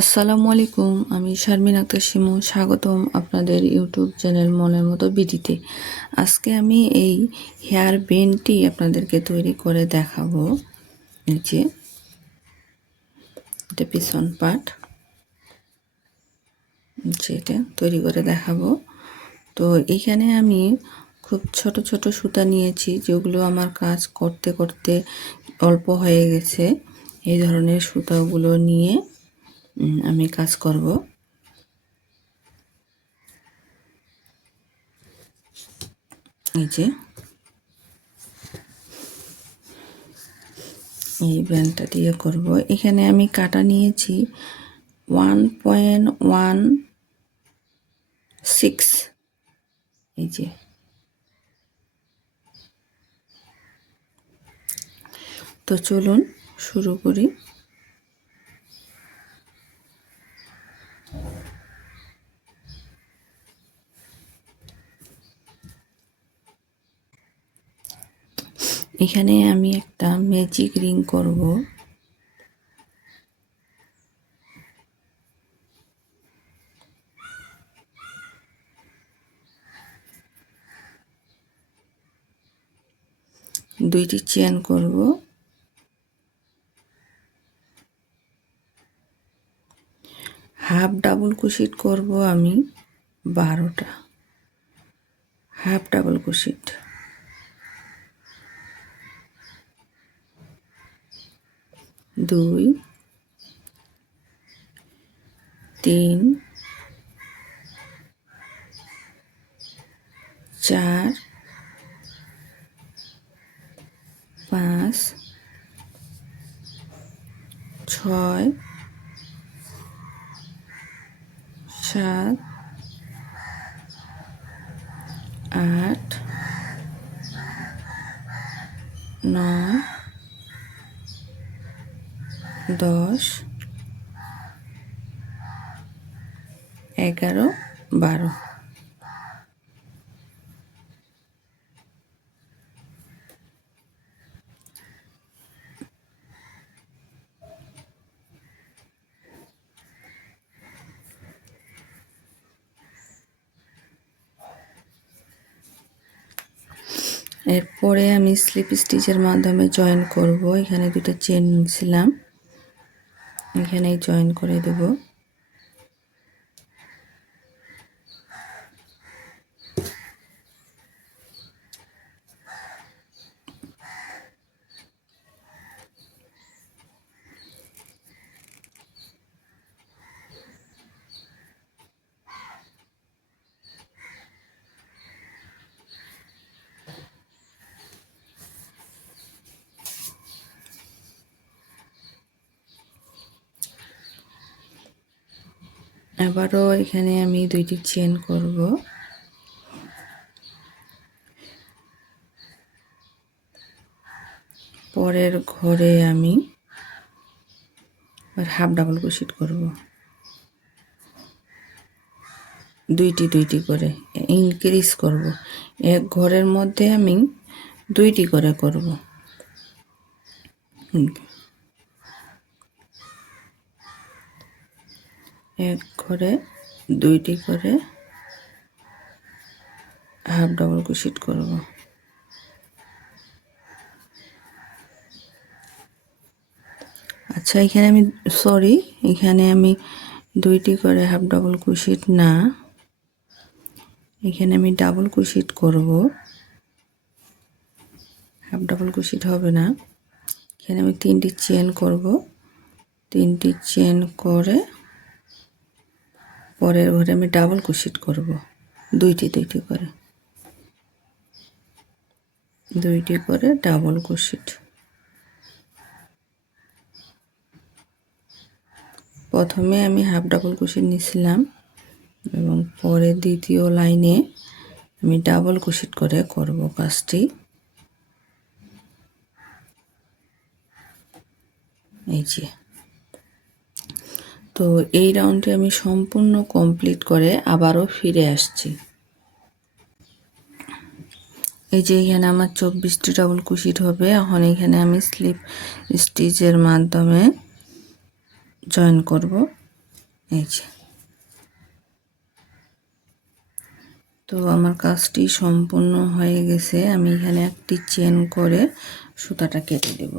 আসসালামু আলাইকুম, আমি শারমিন আক্তার শিমু। স্বাগতম আপনাদের ইউটিউব চ্যানেল মনের মতো বিডিতে। আজকে আমি এই হেয়ার ব্যান্ডটি আপনাদেরকে তৈরি করে দেখাবো। এই যে এটা পিছন পার্ট, যেটা তৈরি করে দেখাবো। তো এখানে আমি খুব ছোট ছোট সুতা নিয়েছি, যেগুলো আমার কাজ করতে করতে অল্প হয়ে গেছে। এই ধরনের সুতাগুলো নিয়ে আমি কাজ করব। এই যে এই ব্যান্ডটা দিয়ে করব। এখানে আমি কাটা নিয়েছি 1.16। এই যে তো চলুন শুরু করি। এখানে আমি একটা ম্যাজিক রিং করব। দুইটি চেন করব। হাফ ডাবল ক্রোশেট করব আমি 12টা। Half double crochet, 2 3 4 5 6 7 8 9 10 11 12। এরপরে আমি স্লিপ স্টিচের মাধ্যমে জয়েন করব। এখানে দুটো চেন নিয়েছিলাম, এখানে জয়েন করে দেব। আবারও এখানে আমি দুইটি চেন করব। পরের ঘরে আমি হাফ ডাবল ক্রোশেট করব, দুইটি করে ইনক্রিজ করব। এক ঘরের মধ্যে আমি দুইটি করে করব। এক ঘরে দুইটি করে হাফ ডাবল ক্রোশেট করব। আচ্ছা, এখানে আমি এখানে আমি দুইটি করে হাফ ডাবল ক্রোশেট না, এখানে আমি ডাবল ক্রোশেট করব। হাফ ডাবল ক্রোশেট হবে না। এখানে আমি 3টি চেন করব। 3টি চেন করে পরের ঘরে আমি ডাবল ক্রোশেট করব, দুইটি করে ডাবল ক্রোশেট। প্রথমে আমি হাফ ডাবল ক্রোশেট নিয়েছিলাম এবং পরে দ্বিতীয় লাইনে আমি ডাবল ক্রোশেট করে করব কাজটি। এই যে তো এই রাউন্ডটি আমি সম্পূর্ণ কমপ্লিট করে আবারও ফিরে আসছি। এই যে এখানে আমার 24টি ডাবল ক্রোশেট হবে। এখন এখানে আমি স্লিপ স্টিচের মাধ্যমে জয়েন করব। এই যে, তো আমার কাজটি সম্পূর্ণ হয়ে গেছে। আমি এখানে একটি চেন করে সুতাটা কেটে দেব।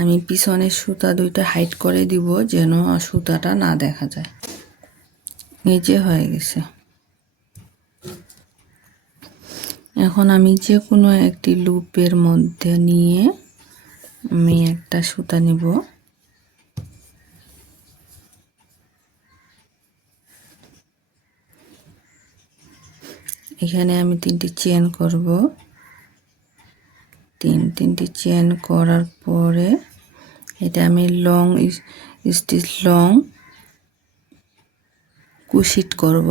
আমি পিছনের সুতা দুইটা হাইড করে দিব যেন সুতাটা না দেখা যায়। এই যে হয়ে গেছে। এখন আমি যে কোনো একটি লুপের মধ্যে নিয়ে আমি একটা সুতা নিব। এখানে আমি 3টি চেন করব। তিনটি চেন করার পরে এটা আমি লং স্টিচ লং কুশিট করব,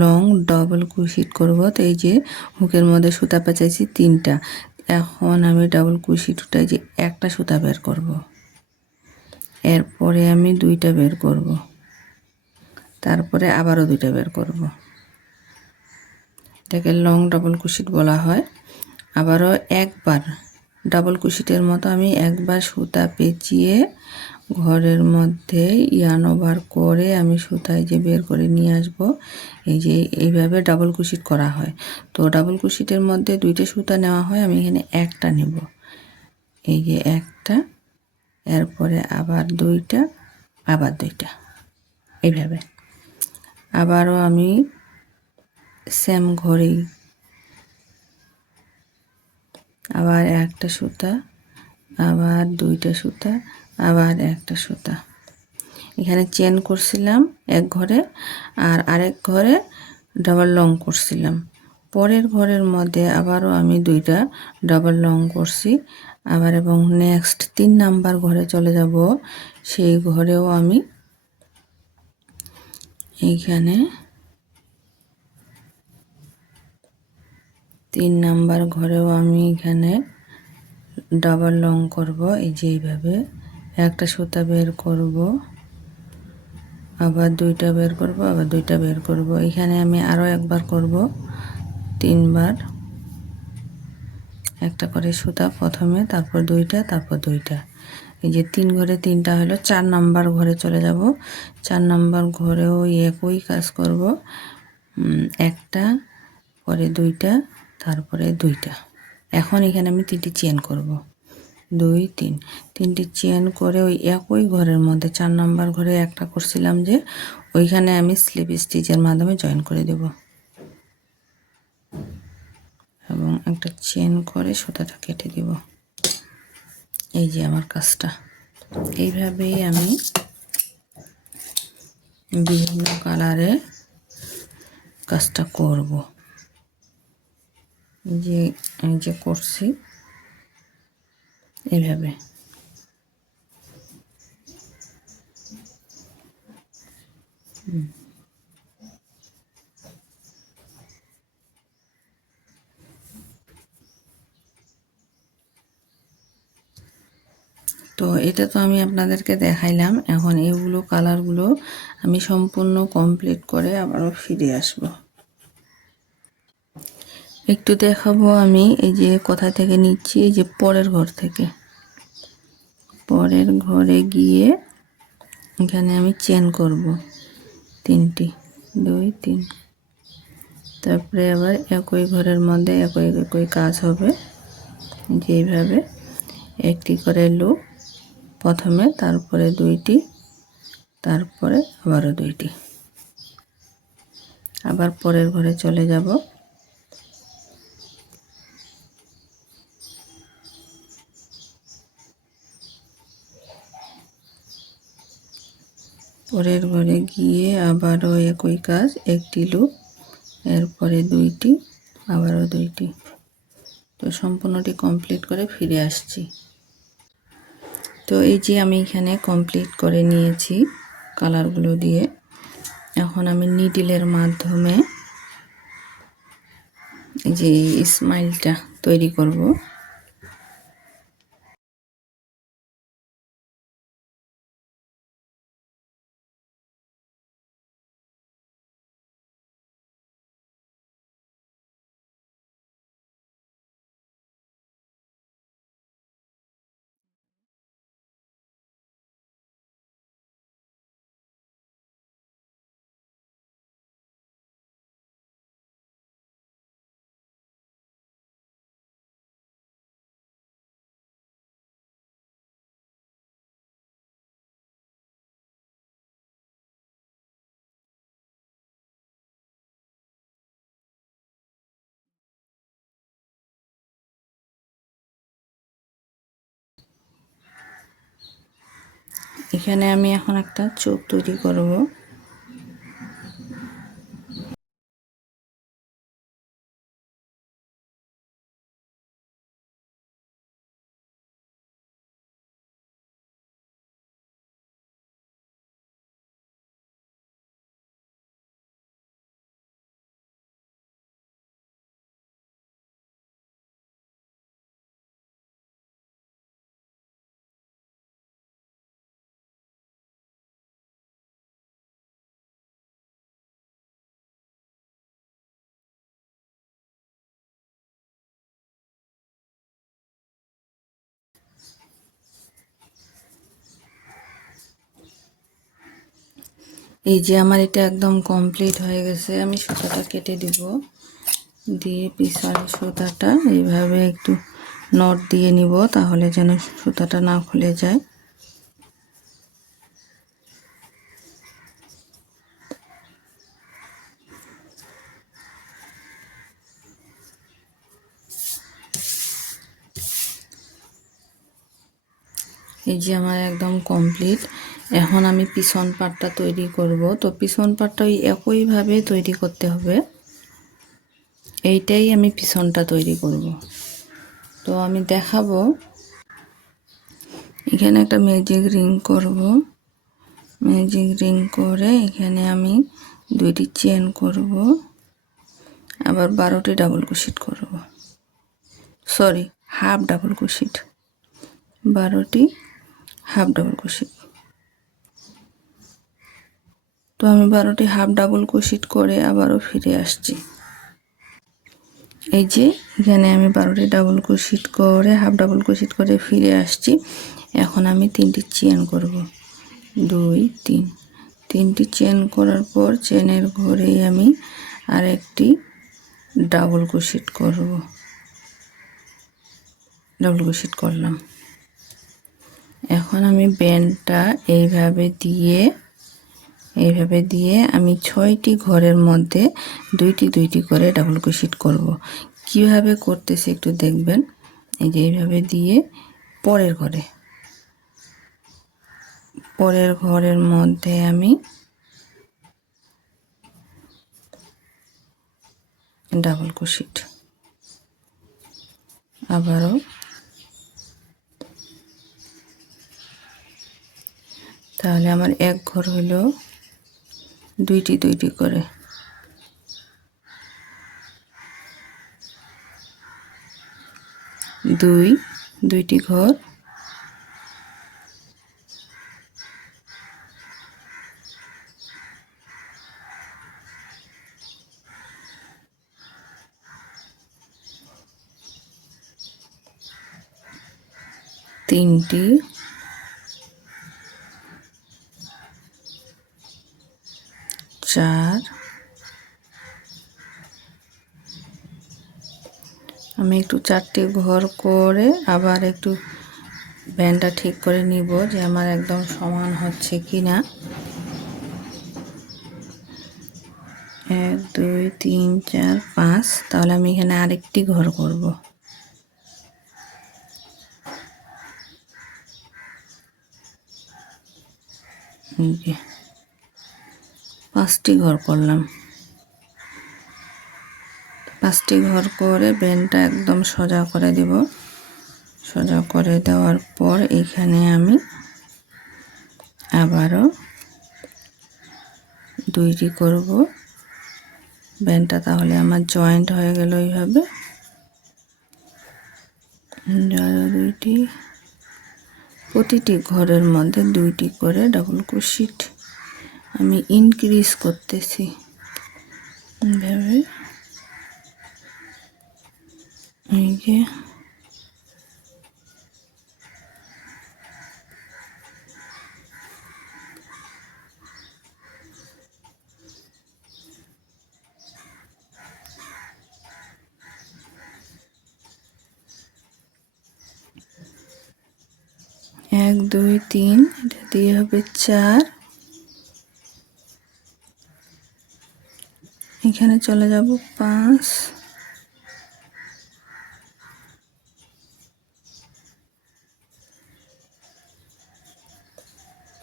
লং ডবল কুশিট করব। তো এই যে হুকের মধ্যে সুতা পেঁচাইছি 3টা। এখন আমি ডাবল কুশিটটা যে একটা সুতা বের করব, এরপরে আমি 2টা বের করব, তারপরে আবারও 2টা বের করব। এটাকে লং ডাবল কুশিট বলা হয়। আবারও একবার ডাবল কুশিটের মতো আমি একবার সুতা পেঁচিয়ে ঘরের মধ্যে ইয়ার্ন ওভার করে আমি সুতায় যে বের করে নিয়ে আসব। এই যে এইভাবে ডাবল কুশিট করা হয়। তো ডাবল কুশিটের মধ্যে 2টা সুতা নেওয়া হয়, আমি এখানে একটা নেব। এই যে একটা, এরপরে আবার 2টা, আবার 2টা, এইভাবে। আবারও আমি সেম ঘরেই আবার একটা সুতা, আবার 2টা সুতা, আবার একটা সুতা। এখানে চেন করছিলাম এক ঘরে, আর আরেক ঘরে ডাবল লং করছিলাম। পরের ঘরের মধ্যে আবারও আমি 2টা ডাবল লং করছি। আবার এবং নেক্সট 3 নাম্বার ঘরে চলে যাব। সেই ঘরেও আমি এইখানে 3 নাম্বার ঘরেও আমি এখানে ডাবল লং করব। এই যে এইভাবে একটা সুতা বের করব, আবার 2টা বের করব, আবার 2টা বের করব। এখানে আমি আরও একবার করব, 3বার একটা করে সুতা প্রথমে, তারপর 2টা, তারপর 2টা। এই যে 3 ঘরে 3টা হলো। 4 নাম্বার ঘরে চলে যাব। 4 নাম্বার ঘরেও একই কাজ করব, একটা, পরে 2টা, তারপরে 2টা। এখন এখানে আমি 3টি চেন করব, 2 3, 3টি চেন করে ওই একই ঘরের মধ্যে 4 নাম্বার ঘরে একটা করছিলাম যে, ওইখানে আমি স্লিপ স্টিচের মাধ্যমে জয়েন করে দেব এবং একটা চেন করে সুতাটা কেটে দেব। এই যে আমার কাজটা। এইভাবেই আমি বিভিন্ন কালারে কাজটা করব। যে আমি যে করছি এইভাবে। তো এটা তো আমি আপনাদেরকে দেখাইলাম। এখন এগুলো কালারগুলো আমি সম্পূর্ণ কমপ্লিট করে আবারও ফিরে আসব। একটু দেখাবো আমি এই যে কোথা থেকে নিচ্ছি, এই যে পরের ঘর থেকে। পরের ঘরে গিয়ে এখানে আমি চেন করব 3টি, 2 3। তারপরে আবার একই ঘরের মধ্যে একই কাজ হবে। যে এইভাবে একটি করে লুপ প্রথমে, তারপরে 2টি, তারপরে আবারও 2টি। আবার পরের ঘরে চলে যাব। পরের ঘরে গিয়ে আবারও একই কাজ, একটি লুপ, এরপরে 2টি, আবারও 2টি। তো সম্পূর্ণটি কমপ্লিট করে ফিরে আসছি। তো এই যে আমি এখানে কমপ্লিট করে নিয়েছি কালারগুলো দিয়ে। এখন আমি নিডলের মাধ্যমে এই যে স্মাইলটা তৈরি করব। এখানে আমি এখন একটা চোখ তৈরি করব। এই যে আমার এটা একদম কমপ্লিট হয়ে গেছে। আমি সুতাটা কেটে দিব, দিয়ে পিছনের সুতাটা এইভাবে একটু নট দিয়ে নিব, তাহলে যেন সুতাটা না খুলে যায়। এই যে আমার একদম কমপ্লিট। এখন আমি পিছন পাটটা তৈরি করব। তো পিছন পাটটা ওই একইভাবে তৈরি করতে হবে। এইটাই আমি পিছনটা তৈরি করব। তো আমি দেখাবো। এখানে একটা ম্যাজিক রিং করব। ম্যাজিক রিং করে এখানে আমি 2টি চেন করব, আবার 12টি ডাবল ক্রোশেট করব। সরি, হাফ ডাবল ক্রোশেট, 12টি হাফ ডাবল ক্রোশেট। তো আমি 12টি হাফ ডাবল ক্রোশেট করে আবারও ফিরে আসছি। এই যে এখানে আমি 12টি ডাবল ক্রোশেট করে হাফ ডাবল ক্রোশেট করে ফিরে আসছি। এখন আমি 3টি চেন করব, 2 3। 3টি চেন করার পর চেনের ঘরেই আমি আরেকটি ডাবল ক্রোশেট করব। ডাবল ক্রোশেট করলাম। এখন আমি ব্যান্ডটা এইভাবে দিয়ে আমি 6টি ঘরের মধ্যে 2টি করে ডাবল ক্রোশেট করব। কিভাবে করতেছি একটু দেখবেন। এই যে এইভাবে দিয়ে পরের ঘরের মধ্যে আমি ডাবল ক্রোশেট, আবারও তাহলে আমার এক ঘর হলো 2টি করে। দুইটি ঘর, তিনটি, 4। আমি একটু 4টি ঘর করে আবার একটু ব্যান্ডটা ঠিক করে নিব যে আমার একদম সমান হচ্ছে কি না। 1 2 3 4 5। তাহলে আমি এখানে আরেকটি ঘর করব। এই যে 5টি ঘর করলাম। 5টি ঘর করে ব্যান্ডটা একদম সোজা করে দেব। সোজা করে দেওয়ার পর এখানে আমি আবারও 2টি করব। ব্যান্ডটা তাহলে আমার জয়েন্ট হয়ে গেল এইভাবে। 2টি, প্রতিটি ঘরের মধ্যে 2টি করে ডাবল ক্রোশেট আমি ইনক্রিজ করতেছি এইভাবে। এই যে 1 2 3, এটা দিয়ে হবে 4। এখানে চলে যাব 5,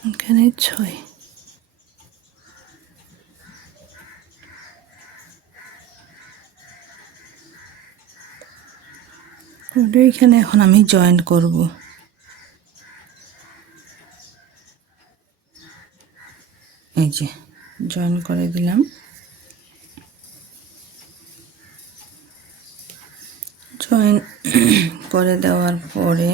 6 এখানে 6। এখানে এখন আমি জয়েন্ট করব। এই যে জয়েন করে দিলাম। জয়েন করে দেওয়ার পরে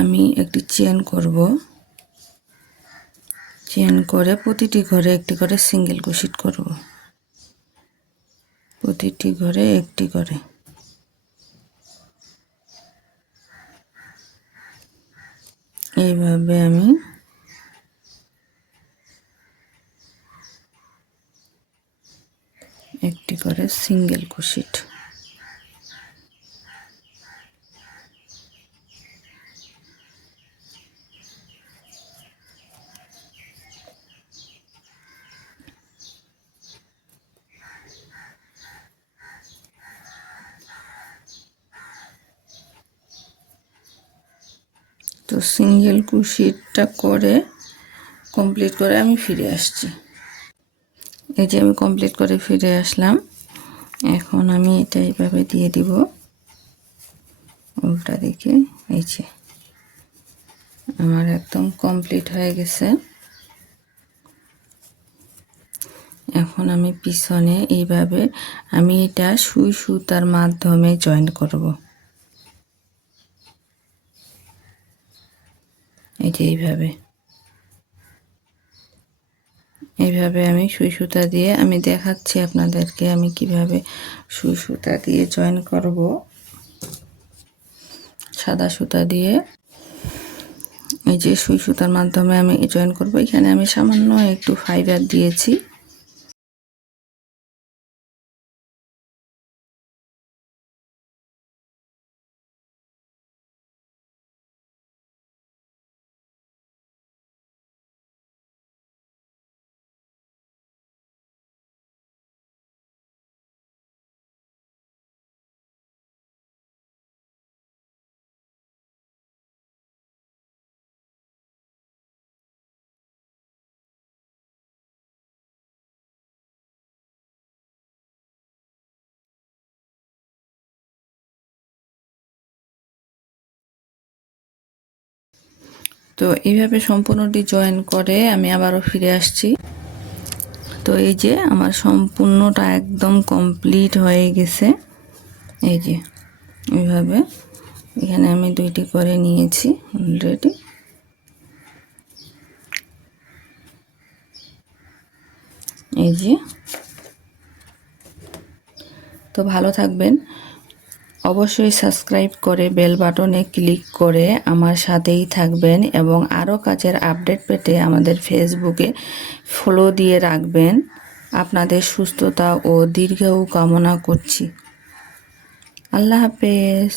আমি একটি চেন করব। চেন করে প্রতিটি ঘরে একটি করে সিঙ্গেল ক্রোশেট করব, প্রতিটি ঘরে একটি করে। এইভাবে আমি একটি করে সিঙ্গেল ক্রোশেট। তো সিঙ্গেল ক্রোশেটটা করে কমপ্লিট করে আমি ফিরে আসছি। এই যে আমি কমপ্লিট করে ফিরে আসলাম। এখন আমি এটা এইভাবে দিয়ে দিব উল্টা দিকে। এই যে আমার একদম কমপ্লিট হয়ে গেছে। এখন আমি পিছনে এইভাবে আমি এটা সুই সুতার মাধ্যমে জয়েন্ট করব। এই যে এইভাবে আমি সুই সুতা দিয়ে আমি দেখাচ্ছি আপনাদেরকে আমি কিভাবে সুই সুতা দিয়ে জয়েন করব। সাদা সুতা দিয়ে এই যে সুই সুতার মাধ্যমে আমি জয়েন করব। এখানে আমি সামান্য একটু ফাইবার দিয়েছি। তো এইভাবে সম্পূর্ণটি জয়েন করে আমি আবারও ফিরে আসছি। তো এই যে আমার সম্পূর্ণটা একদম কমপ্লিট হয়ে গেছে। এই যে এইভাবে এখানে আমি দুইটি করে নিয়েছি অলরেডি। এই যে তো ভালো থাকবেন। অবশ্যই সাবস্ক্রাইব করে বেল বাটনে ক্লিক করে আমার সাথেই থাকবেন এবং আরও কাজের আপডেট পেতে আমাদের ফেসবুকে ফলো দিয়ে রাখবেন। আপনাদের সুস্থতা ও দীর্ঘায়ু কামনা করছি। আল্লাহ হাফেজ।